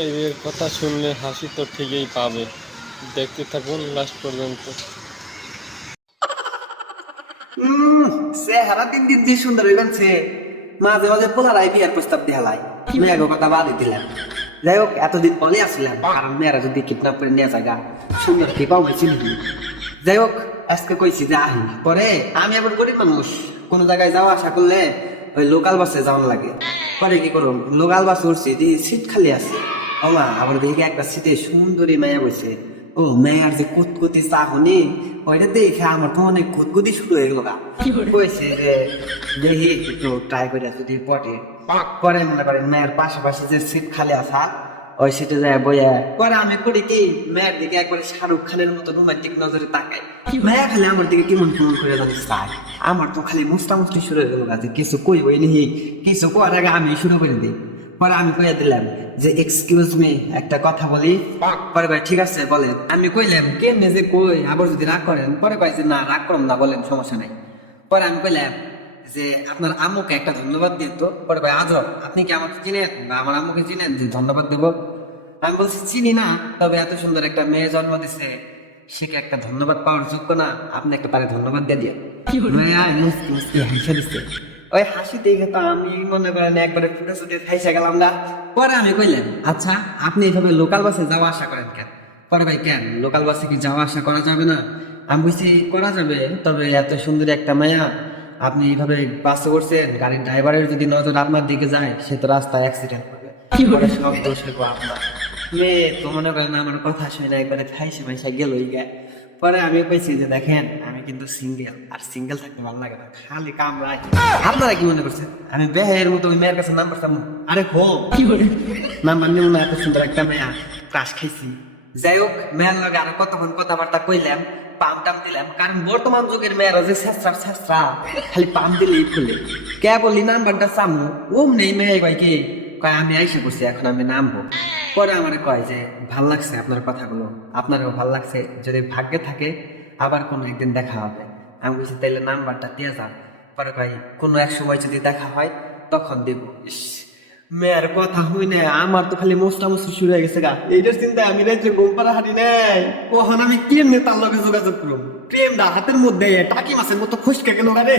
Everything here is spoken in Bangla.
এর কথা শুনলে হাসি তো ঠিকই পাবে। দেখতে থাকুন লাস্ট পর্যন্ত। চেহারা দিন দিন যে সুন্দর হইবানছে, মাঝে মাঝে পোলারাই বিয়ার প্রস্তাব দেওয়ালাই মেয়ের কথা বাদই দিলাম। যাই হোক, এতদিন বলে আসছিলাম কারণ মেয়েরা যদি কিডন্যাপ করে নিয়ে যায় সুন্দর কি পাও গেছি নাকি। যাই হোক, আজকে কইছি যে আহি পরে আমি আবার গরিব মানুষ, কোনো জায়গায় যাওয়া আসা করলে ওই লোকাল বাসে যাওয়ার লাগে। পরে কি করুন, লোকাল বাস উঠছি যে সিট খালি আছে। ওমা, আবার দেখে একটা সিটে সুন্দরী মেয়া বসে। ও মেয়ার যে কুতকুতি চাহনি, ওইটা দেখে আমার তো অনেক কুতকুতি শুরু হয়ে গেল। কইছে যে দেখি একটু ট্রাই করে যদি পটে। পরে মনে করেন মেয়ের পাশাপাশি যে সিট খালি আসা, ওই সিটে যায় বইয়া পরে আমি করি কি, মেয়ের দিকে একবারে শাহরুখ খানের মতো রোমান্টিক নজরে তাকাই। মেয়া খালি আমার দিকে কেমন কেমন করে জানি চাই। আমার তো খালি মুস্তামুস্তি শুরু হয়ে গেল গাছে, কিছু কইবই নি, কিছু করার আগে আমি শুরু করে দিই। পরে আমি কইয়া দিলাম যে এক্সকিউজ মি, একটা কথা বলি। পরে ভাই ঠিক আছে বলেন। আমি কইলাম কেমনে যে কই, আবার যদি রাগ করেন। পরে কইছে না রাগ করুন না, বলেন সমস্যা নাই। পরে আমি কইলাম যে আপনার আম্মুকে একটা ধন্যবাদ দিন তো। পরে ভাই আজব, আপনি কি আমাকে চিনেন বা আমার আম্মুকে চিনেন যে ধন্যবাদ দেব? আমি বলছি চিনি না, তবে এত সুন্দর একটা মেয়ে জন্ম দিছে, সে কি একটা ধন্যবাদ পাওয়ার যোগ্য না? আপনি একটা পারে ধন্যবাদ দিয়ে দিয়ে মেয়া মুস্কি মুস্কি হাসি দিচ্ছে। ওই হাসি দেখে তো আমি মনে করেন একবারে ফুটে ফুটে খাইছে গেলাম না। পরে আমি কইলাম আচ্ছা, আপনি এইভাবে লোকাল বাসে যাওয়া আসা করেন কেন? পরে ভাই কেন লোকাল বাসে কি যাওয়া আসা করা যাবে না? আমি বলছি করা যাবে, তবে এত সুন্দর একটা মায়া আপনি এইভাবে বাসে উঠছেন, গাড়ির ড্রাইভারের যদি নজর আপনার দিকে যায়, সে তো রাস্তায় অ্যাক্সিডেন্ট করবে। পরে সব দোষ হইব আপনার। মেয়ে তো মনে করেন আমার কথা শুনে একবারে খাইছে মাইসা গেলই গে। পরে আমি কইছি যে দেখেন আমি কিন্তু সিঙ্গেল, আর সিঙ্গেল থাকতে ভালো লাগে না, খালি কামড়াই। আপনারা কি মনে করছেন আমি বেহের মতো ওই মেয়ের কাছে নাম্বার চাবো? আরে হো নাম্বার নিব না, এত সুন্দর একটা মেয়া ক্রাশ খাইছি। যাই হোক, মেয়ের লগে আরো কতক্ষণ কথাবার্তা কইলাম, পাম টাম দিলাম, কারণ বর্তমান যুগের মেয়েরা যে ছেঁচড়া ছেঁচড়া, খালি পাম দিলেই ফুলে। কে বলি নাম্বারটা চামু, ওম নেই মেয়ে কয় কি, কয় আমি আইসা করছি এখন আমি নামবো। পরে আমার কয় যে ভাল লাগছে আপনার কথাগুলো, আপনারও ভাল লাগছে, যদি ভাগ্যে থাকে আবার কোনো একদিন দেখা হবে। আমি বলছি তাইলে নাম্বারটা দিয়ে যান। পরে ভাই কোনো এক সময় যদি দেখা হয় তখন দেব। ইস, মেয়ের কথা হই না, আমার তো খালি মোস্টামস্তি শুরু হয়ে গেছে গা। এইটার চিন্তায় আমি রাত্রে ঘুম পাড়া হাঁটি নাই। কখন আমি কেমনে তার লগে যোগাযোগ করব? প্রেমটা হাতের মধ্যে টাকি মাছের মতো খুশকে গেল রে।